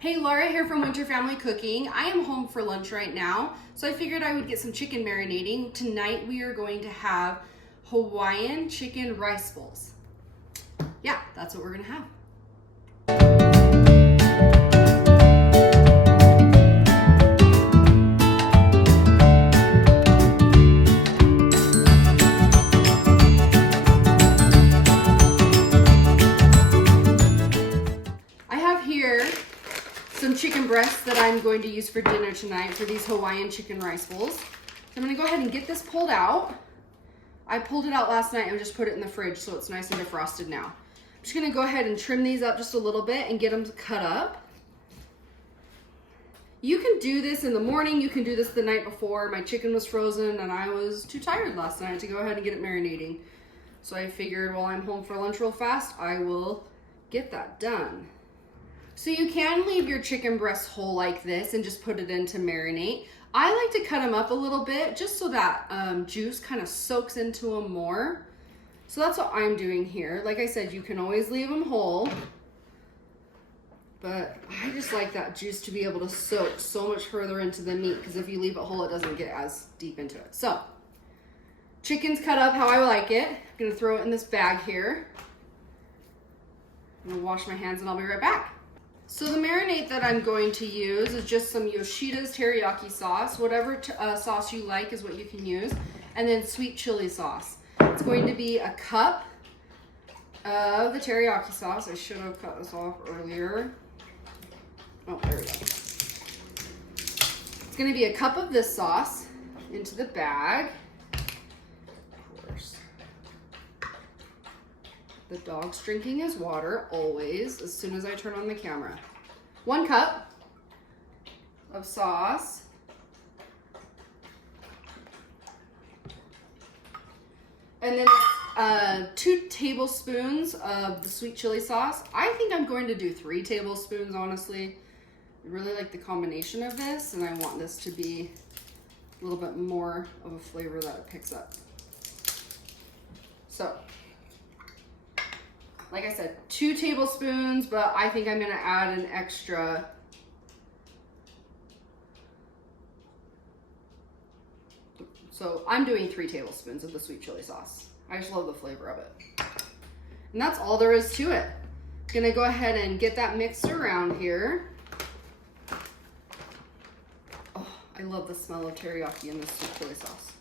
Hey, Laura here from Winter Family Cooking. I am home for lunch right now, so I figured I would get some chicken marinating. Tonight we are going to have Hawaiian chicken rice bowls. Yeah, that's what we're gonna have. Some chicken breasts that I'm going to use for dinner tonight for these Hawaiian chicken rice bowls. So I'm gonna go ahead and get this pulled out. I pulled it out last night and just put it in the fridge so it's nice and defrosted now. I'm just gonna go ahead and trim these up just a little bit and get them cut up. You can do this in the morning, you can do this the night before. My chicken was frozen and I was too tired last night to go ahead and get it marinating. So I figured while I'm home for lunch real fast, I will get that done. So you can leave your chicken breasts whole like this and just put it in to marinate. I like to cut them up a little bit just so that juice kind of soaks into them more. So that's what I'm doing here. Like I said, you can always leave them whole, but I just like that juice to be able to soak so much further into the meat, because if you leave it whole, it doesn't get as deep into it. So chicken's cut up how I like it. I'm gonna throw it in this bag here. I'm gonna wash my hands and I'll be right back. So the marinade that I'm going to use is just some Yoshida's teriyaki sauce. Whatever sauce you like is what you can use. And then sweet chili sauce. It's going to be a cup of the teriyaki sauce. I should have cut this off earlier. Oh, there we go. It's going to be a cup of this sauce into the bag. Of course. The dog's drinking his water, always, as soon as I turn on the camera. 1 cup of sauce. And then 2 tablespoons of the sweet chili sauce. I think I'm going to do 3 tablespoons, honestly. I really like the combination of this, and I want this to be a little bit more of a flavor that it picks up. So, like I said, 2 tablespoons, but I think I'm gonna add an extra . So I'm doing 3 tablespoons of the sweet chili sauce. I just love the flavor of it. And that's all there is to it. Gonna go ahead and get that mixed around here. Oh, I love the smell of teriyaki in this sweet chili sauce.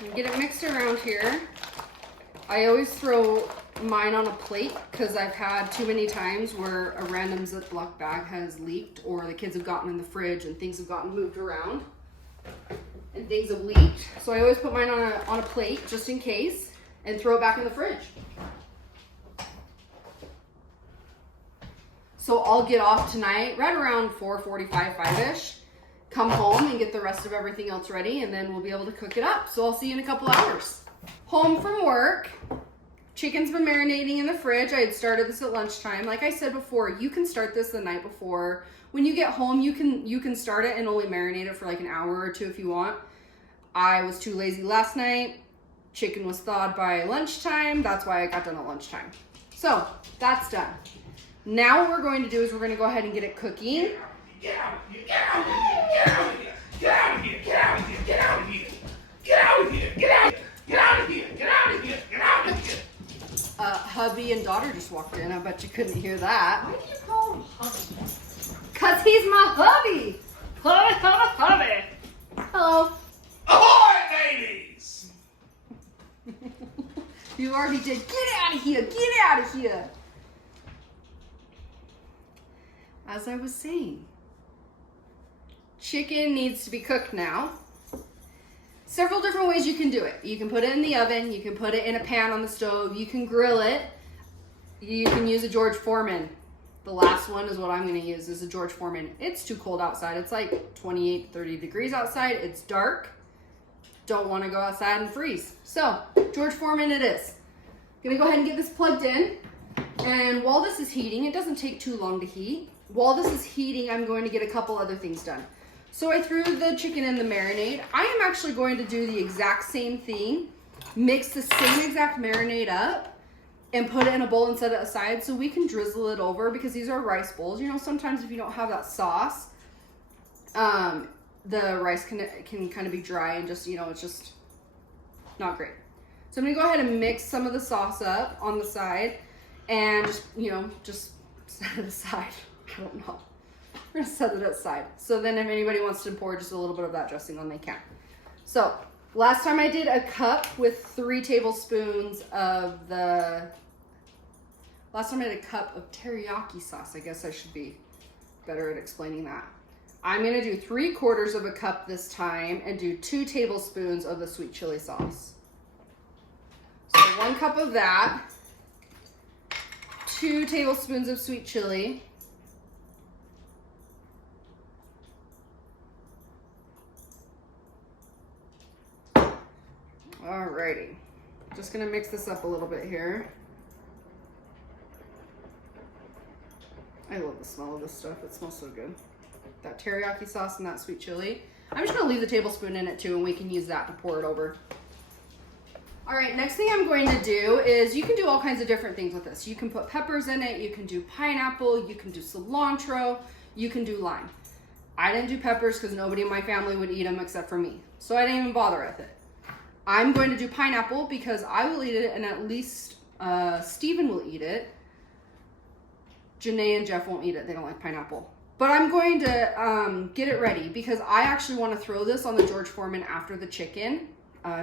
And get it mixed around here. I always throw mine on a plate because I've had too many times where a random ziplock bag has leaked, or the kids have gotten in the fridge and things have gotten moved around and things have leaked. So I always put mine on a plate just in case and throw it back in the fridge. So I'll get off tonight right around 4:45, 5-ish. Come home and get the rest of everything else ready, and then we'll be able to cook it up. So I'll see you in a couple hours. Home from work. Chicken's been marinating in the fridge. I had started this at lunchtime. Like I said before, you can start this the night before. When you get home, you can start it and only marinate it for like an hour or 2 if you want. I was too lazy last night. Chicken was thawed by lunchtime. That's why I got done at lunchtime. So that's done. Now what we're going to do is we're going to go ahead and get it cooking. Get out of here! Get out of here! Get out of here! Get out of here! Get out of here! Get out of here! Get out of here! Get out of here! Get out of here! Get out of here! Hubby and daughter just walked in. I bet you couldn't hear that. Why do you call him hubby? Cause he's my hubby. Hubby. Hello. Ahoy, ladies! You already did. Get out of here. Get out of here. As I was saying, chicken needs to be cooked now. Several different ways you can do it. You can put it in the oven, you can put it in a pan on the stove, you can grill it, you can use a George Foreman. The last one is what I'm gonna use, is a George Foreman. It's too cold outside. It's like 28, 30 degrees outside. It's dark. Don't wanna go outside and freeze. So, George Foreman it is. Gonna go ahead and get this plugged in. And while this is heating, it doesn't take too long to heat. While this is heating, I'm going to get a couple other things done. So I threw the chicken in the marinade. I am actually going to do the exact same thing, mix the same exact marinade up, and put it in a bowl and set it aside so we can drizzle it over, because these are rice bowls. You know, sometimes if you don't have that sauce, the rice can kind of be dry and just, you know, it's just not great. So I'm gonna go ahead and mix some of the sauce up on the side and just, you know, just set it aside. I don't know. We're gonna set it aside. So then if anybody wants to pour just a little bit of that dressing on, they can. So last time I did a cup with 3 tablespoons of last time I did a cup of teriyaki sauce. I guess I should be better at explaining that. I'm gonna do 3/4 of a cup this time and do 2 tablespoons of the sweet chili sauce. So 1 cup of that, 2 tablespoons of sweet chili, alrighty, just gonna mix this up a little bit here. I love the smell of this stuff. It smells so good. That teriyaki sauce and that sweet chili. I'm just gonna leave the tablespoon in it too, and we can use that to pour it over. All right, next thing I'm going to do is, you can do all kinds of different things with this. You can put peppers in it, you can do pineapple, you can do cilantro, you can do lime. I didn't do peppers because nobody in my family would eat them except for me, so I didn't even bother with it. I'm going to do pineapple because I will eat it, and at least Steven will eat it. Janae and Jeff won't eat it, they don't like pineapple. But I'm going to get it ready because I actually want to throw this on the George Foreman after the chicken,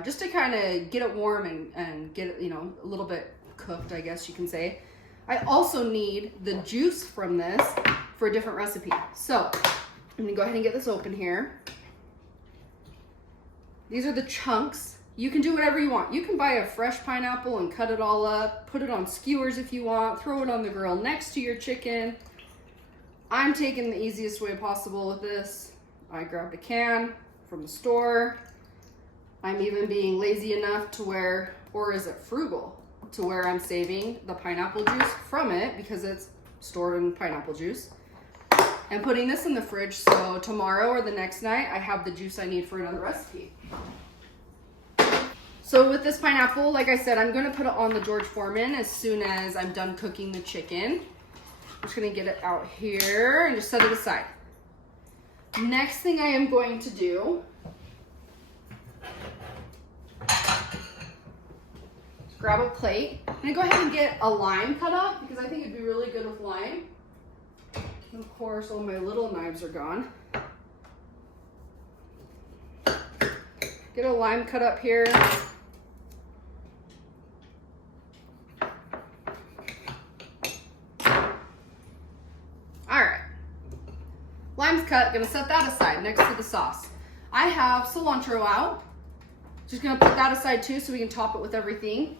just to kind of get it warm and get it, you know, a little bit cooked, I guess you can say. I also need the juice from this for a different recipe. So I'm gonna go ahead and get this open here. These are the chunks. You can do whatever you want. You can buy a fresh pineapple and cut it all up, put it on skewers if you want, throw it on the grill next to your chicken. I'm taking the easiest way possible with this. I grabbed a can from the store. I'm even being lazy enough to where, or is it frugal, to where I'm saving the pineapple juice from it because it's stored in pineapple juice, and putting this in the fridge so tomorrow or the next night I have the juice I need for another recipe. So with this pineapple, like I said, I'm gonna put it on the George Foreman as soon as I'm done cooking the chicken. I'm just gonna get it out here and just set it aside. Next thing I am going to do is grab a plate. I'm gonna go ahead and get a lime cut up because I think it'd be really good with lime. And of course, all my little knives are gone. Get a lime cut up here. Lime's cut, gonna set that aside next to the sauce. I have cilantro out. Just gonna put that aside too so we can top it with everything.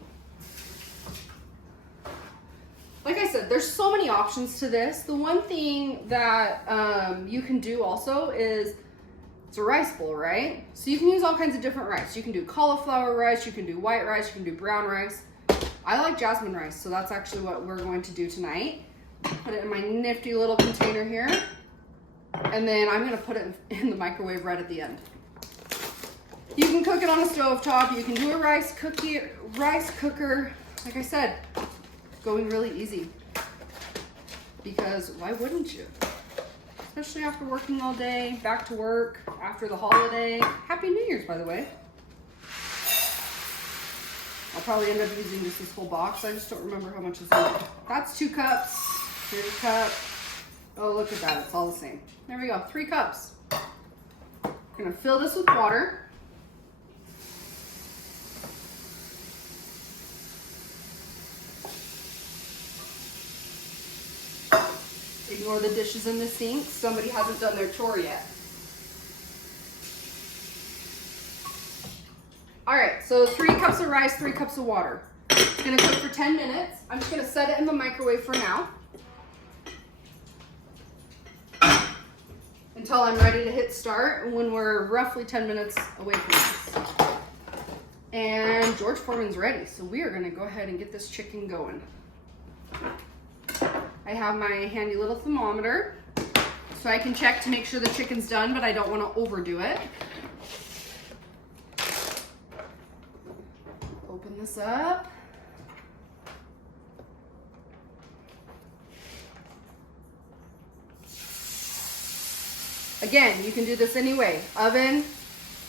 Like I said, there's so many options to this. The one thing that you can do also is, it's a rice bowl, right? So you can use all kinds of different rice. You can do cauliflower rice, you can do white rice, you can do brown rice. I like jasmine rice, so that's actually what we're going to do tonight. Put it in my nifty little container here. And then I'm gonna put it in the microwave right at the end. You can cook it on a stove top. You can do a rice cooker. Like I said, going really easy. Because why wouldn't you? Especially after working all day, back to work, after the holiday. Happy New Year's, by the way. I'll probably end up using just this whole box. I just don't remember how much is in it. That's 2 cups. Here's a cup. Oh, look at that. It's all the same. There we go. 3 cups. I'm going to fill this with water. Ignore the dishes in the sink. Somebody hasn't done their chore yet. All right, so 3 cups of rice, 3 cups of water. It's going to cook for 10 minutes. I'm just going to set it in the microwave for now, until I'm ready to hit start when we're roughly 10 minutes away from this. And George Foreman's ready, so we are gonna go ahead and get this chicken going. I have my handy little thermometer, so I can check to make sure the chicken's done, but I don't wanna overdo it. Open this up. Again, you can do this anyway. Oven,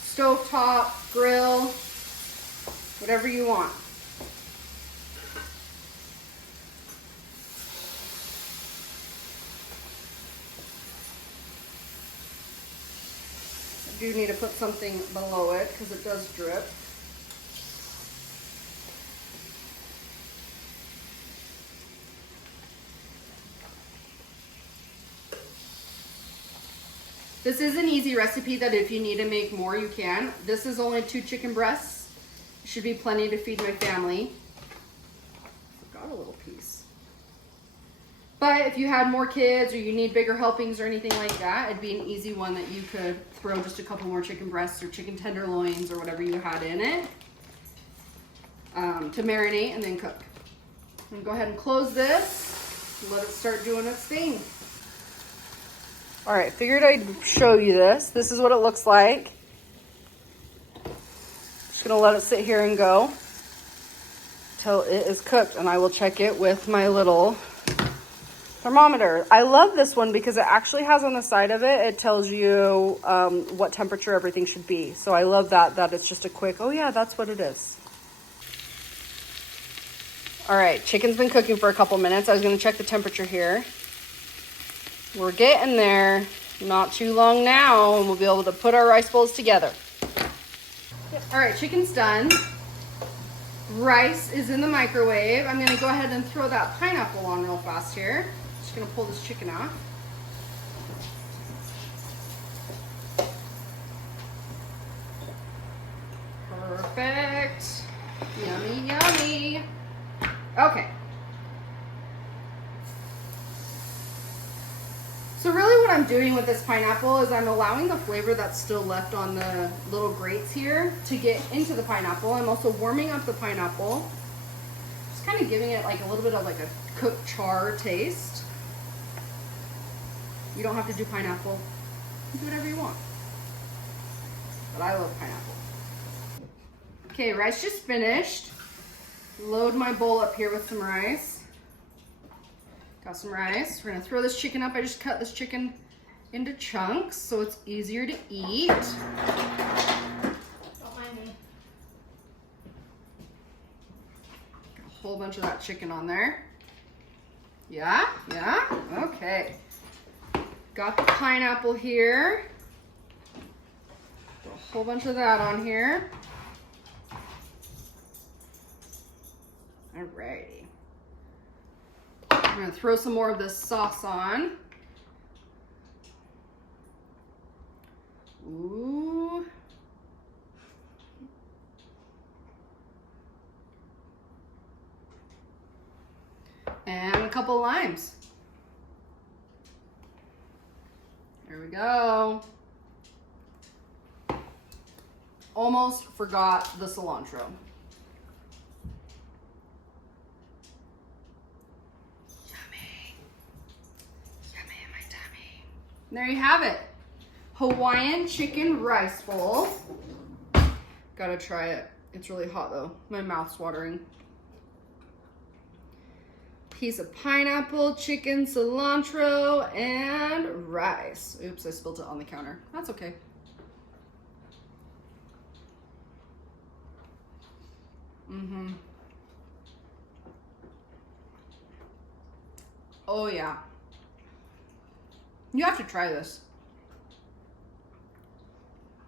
stovetop, grill, whatever you want. I do need to put something below it because it does drip. This is an easy recipe that if you need to make more, you can. This is only 2 chicken breasts. Should be plenty to feed my family. Forgot a little piece. But if you had more kids or you need bigger helpings or anything like that, it'd be an easy one that you could throw just a couple more chicken breasts or chicken tenderloins or whatever you had in it to marinate and then cook. I'm gonna go ahead and close this, let it start doing its thing. All right, figured I'd show you this. This is what it looks like. Just gonna let it sit here and go till it is cooked, and I will check it with my little thermometer. I love this one because it actually has on the side of it, it tells you what temperature everything should be. So I love that it's just a quick, oh yeah, that's what it is. All right, chicken's been cooking for a couple minutes. I was gonna check the temperature here. We're getting there. Not too long now, and we'll be able to put our rice bowls together. All right, chicken's done. Rice is in the microwave. I'm gonna go ahead and throw that pineapple on real fast here. Just gonna pull this chicken off. Perfect. Yummy, yummy. Okay. So really what I'm doing with this pineapple is I'm allowing the flavor that's still left on the little grates here to get into the pineapple. I'm also warming up the pineapple. Just kind of giving it like a little bit of like a cooked char taste. You don't have to do pineapple. You can do whatever you want. But I love pineapple. Okay, rice just finished. Load my bowl up here with some rice. Got some rice. We're gonna throw this chicken up. I just cut this chicken into chunks so it's easier to eat. Don't mind me. Got a whole bunch of that chicken on there. Yeah, okay. Got the pineapple here. Got a whole bunch of that on here. Alrighty. I'm gonna throw some more of this sauce on. Ooh. And a couple limes. There we go. Almost forgot the cilantro. There you have it. Hawaiian chicken rice bowl. Gotta try it. It's really hot though. My mouth's watering. Piece of pineapple, chicken, cilantro, and rice. Oops, I spilled it on the counter. That's okay. Oh yeah. You have to try this.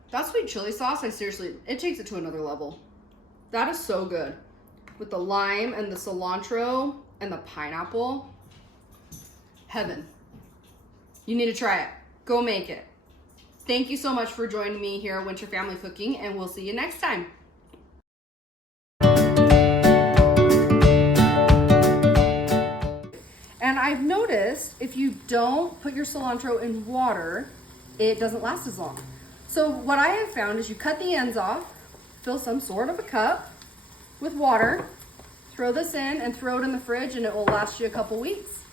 That sweet chili sauce, it takes it to another level. That is so good. With the lime and the cilantro and the pineapple. Heaven. You need to try it. Go make it. Thank you so much for joining me here at Winter Family Cooking, and we'll see you next time. And I've noticed if you don't put your cilantro in water, it doesn't last as long. So what I have found is you cut the ends off, fill some sort of a cup with water, throw this in and throw it in the fridge, and it will last you a couple weeks.